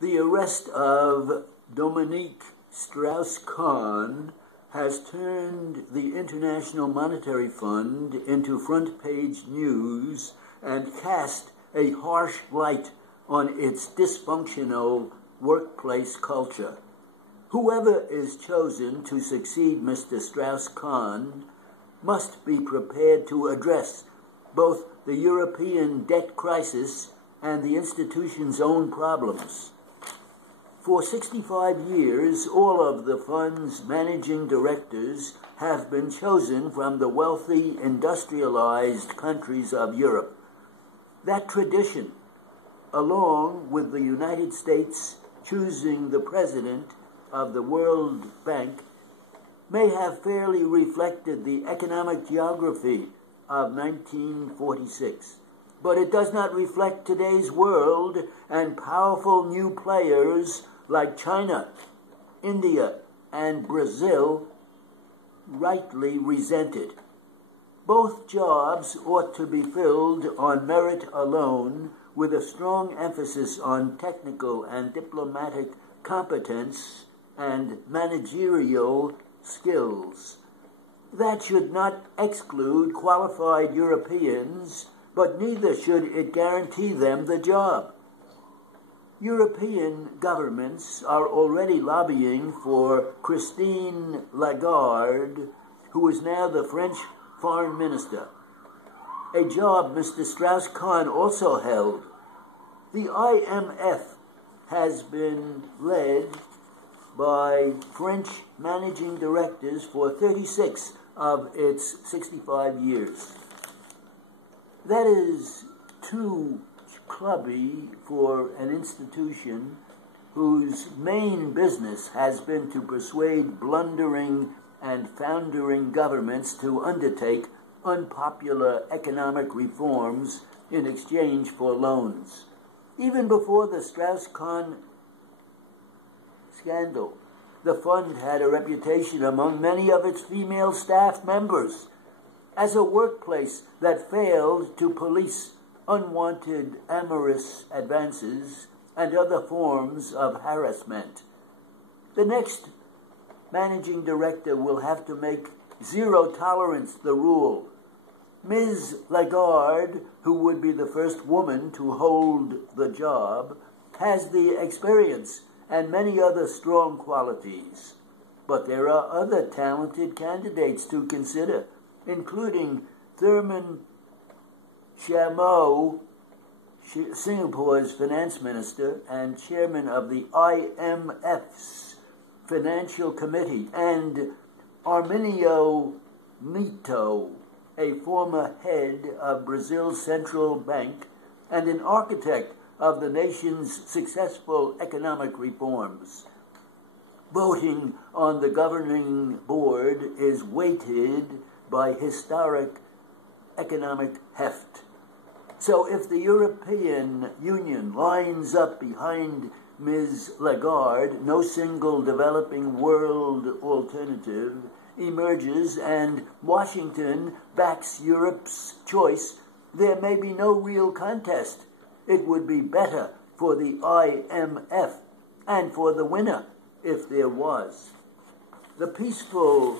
The arrest of Dominique Strauss-Kahn has turned the International Monetary Fund into front-page news and cast a harsh light on its dysfunctional workplace culture. Whoever is chosen to succeed Mr. Strauss-Kahn must be prepared to address both the European debt crisis and the institution's own problems. For 65 years, all of the fund's managing directors have been chosen from the wealthy, industrialized countries of Europe. That tradition, along with the United States choosing the president of the World Bank, may have fairly reflected the economic geography of 1946. But it does not reflect today's world, and powerful new players like China, India, and Brazil rightly resent it. Both jobs ought to be filled on merit alone, with a strong emphasis on technical and diplomatic competence and managerial skills. That should not exclude qualified Europeans, but neither should it guarantee them the job. European governments are already lobbying for Christine Lagarde, who is now the French foreign minister, a job Mr. Strauss-Kahn also held. The IMF has been led by French managing directors for 36 of its 65 years. That is too clubby for an institution whose main business has been to persuade blundering and foundering governments to undertake unpopular economic reforms in exchange for loans. Even before the Strauss-Kahn scandal, the fund had a reputation among many of its female staff members as a workplace that failed to police unwanted amorous advances and other forms of harassment. The next managing director will have to make zero tolerance the rule. Ms. Lagarde, who would be the first woman to hold the job, has the experience and many other strong qualities. But there are other talented candidates to consider, including Thurman Shamou, Singapore's finance minister and chairman of the IMF's Financial Committee, and Arminio Neto, a former head of Brazil's central bank and an architect of the nation's successful economic reforms. Voting on the governing board is weighted by historic economic heft. So if the European Union lines up behind Ms. Lagarde, no single developing world alternative emerges, and Washington backs Europe's choice, there may be no real contest. It would be better for the IMF and for the winner if there was. The peaceful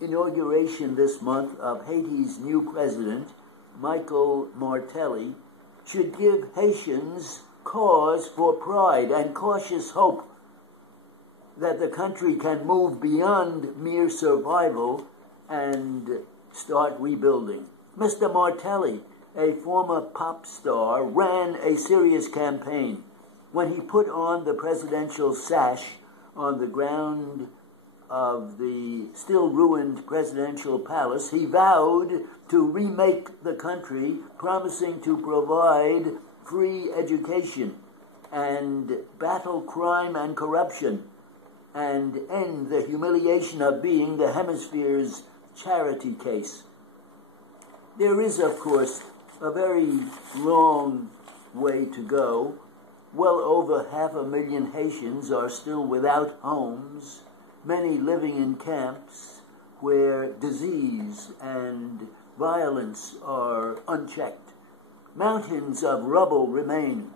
inauguration this month of Haiti's new president, Michel Martelly, should give Haitians cause for pride and cautious hope that the country can move beyond mere survival and start rebuilding. Mr. Martelly, a former pop star, ran a serious campaign. When he put on the presidential sash on the ground of the still-ruined presidential palace, he vowed to remake the country, promising to provide free education and battle crime and corruption and end the humiliation of being the hemisphere's charity case. There is, of course, a very long way to go. Well over 500,000 Haitians are still without homes, many living in camps where disease and violence are unchecked. Mountains of rubble remain.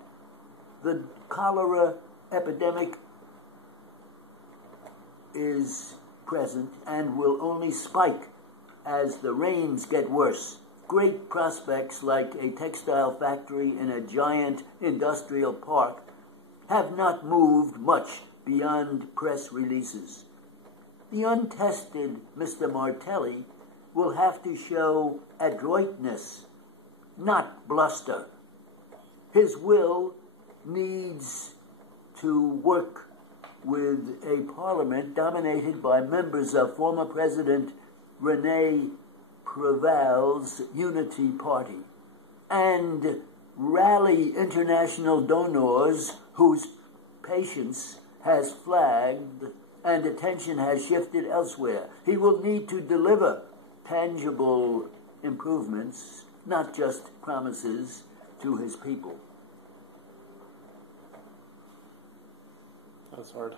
The cholera epidemic is present and will only spike as the rains get worse. Great prospects like a textile factory in a giant industrial park have not moved much beyond press releases. The untested Mr. Martelli will have to show adroitness, not bluster. His will needs to work with a parliament dominated by members of former President Rene Preval's Unity Party and rally international donors whose patience has flagged and attention has shifted elsewhere. He will need to deliver tangible improvements, not just promises, to his people. That's hard.